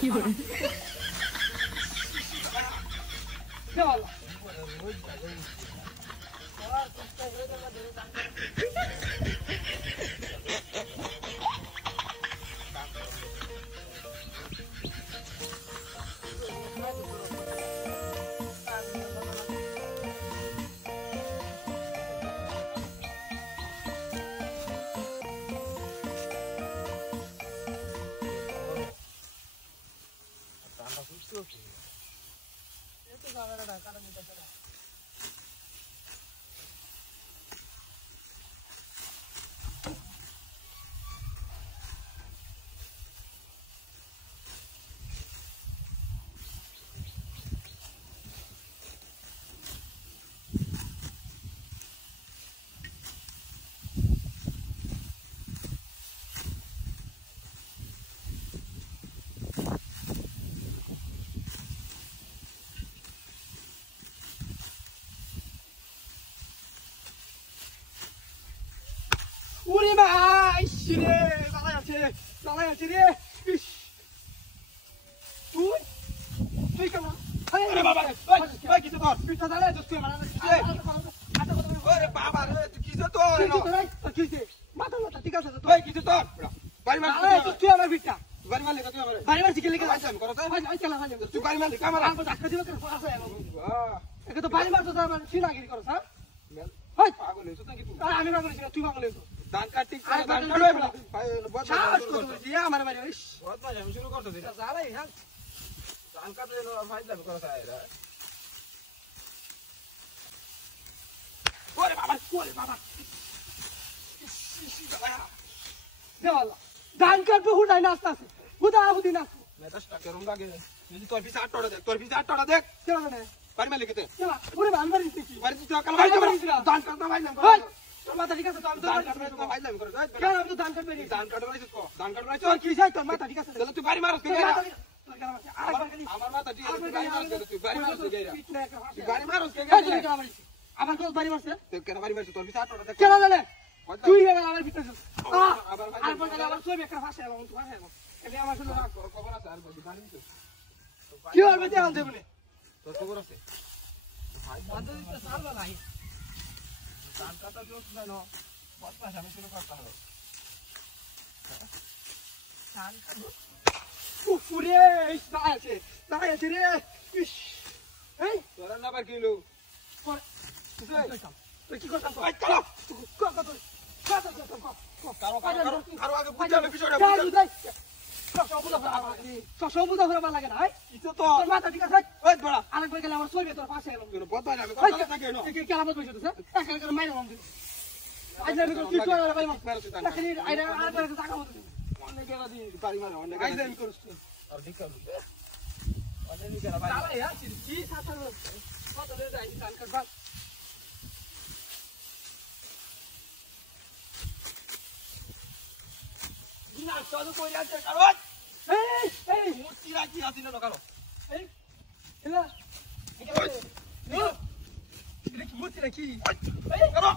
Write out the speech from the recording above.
কি করে চল 우리 마 이씨래 나가야지 래 이씨 우 그러니까 아니 바바 왜 기서 더 비타 달래 저 뒤에 말하는 주제 왜 바바 기서 더 기서 마다 티가서 왜 기서 더 바리 말 저 뒤에 말 비타 바리 말 내가 뒤에 바리 말 지킬 내가 아니 করো আই চালা আই তুই বাড়ি মারলি ক্যামেরা আমাকে ধাক্কা দিবে করে আসে এটা তো বাড়ি মারতো তো মানে ফিরাগিরি করছ হ্যাঁ হাই পাগল হইছ নাকি তুই আমি পাগল হইছি তুই পাগল হইছ ধান কাটি ধান কাটবে না বদমাশ করছিস আমার বাড়ি ইস বদমাশ আমি শুরু করতেছি এটা জালাই হ্যাঁ ধান কাটলে ফায়দা করছ আইরা ওরে বাবা দেওয়াল ধান কাটবে হুডাই নাস্তাছে হুদি নাস্তা মেটাসটা করুম লাগে যদি তোর পিছে আটটা দেখ কেন না বাড়ি মারলি কেতে ওরে বাড়ি মারিস কি বাড়ি তুই কাল বাড়ি মারিস ধান কাটতে ভাই না তোর মাথা ঠিক আছে তো আমি ধান কাটতে ভাই না আমি করে কেন আমি তো ধান কাটবে ধান কাটবে তোর কি চাই তোর মাথা ঠিক আছে তাহলে তুই বাড়ি মারস কে আমার মাথা ঠিক আছে বাড়ি মারস তুই বাড়ি মারস কে তুই বাড়ি মারস কে আবার কোন বাড়ি মারছ তুই কেন বাড়ি মারছ তোর পিছে আটটা দেখ কেন জানে তুই এবার আমার ভিতরে আর বলে আবার তুই একটা ফাঁসে এবং তুই ফাঁসে এবং এবে আমার শুধু খবর আছে আর বলি বাড়ি দিতে কি হবে তে আনতে বলে তোর খবর আছে ভাই বাদে দিতে সারবা নাই ধান কাটা জোস না নো বদমাশ আমি শুরু করতে হবে ধান কাটো উফরে ইস দাঁড়াইছে রে ইস এই তোরা না বার কিলো তুই কি করতাম তো চলো কারো আগে বুঝা আমি বিষয়টা সবুদা করে ভালো লাগে না ইতো তো তোর মাথা ঠিক আছে ওই বড় আরেকবার গেলে আমার সইবে তোর পাশে এলাম কেন বদমাই আমি কথা থাকে না কি আলাদা কইছিস একা করে মাইরা নাম দিই আজ আমি কি করে ভাই মাছ মারছিস তাহলে আইরা আরেকবার টাকা মত দিই অনেক গেলা দিই পারি মার অনেক আইজ আমি করছ আর ঠিক আছে অনেক গেলা ভাই তাহলে यार কি সাথে কত রে যাই কাল কাট না চলো কই যাচ্ছে কারণ এই মূর্তি রাখি আসিল না কারণ এই এলা এটা কি মূর্তি রাখি এই কারণ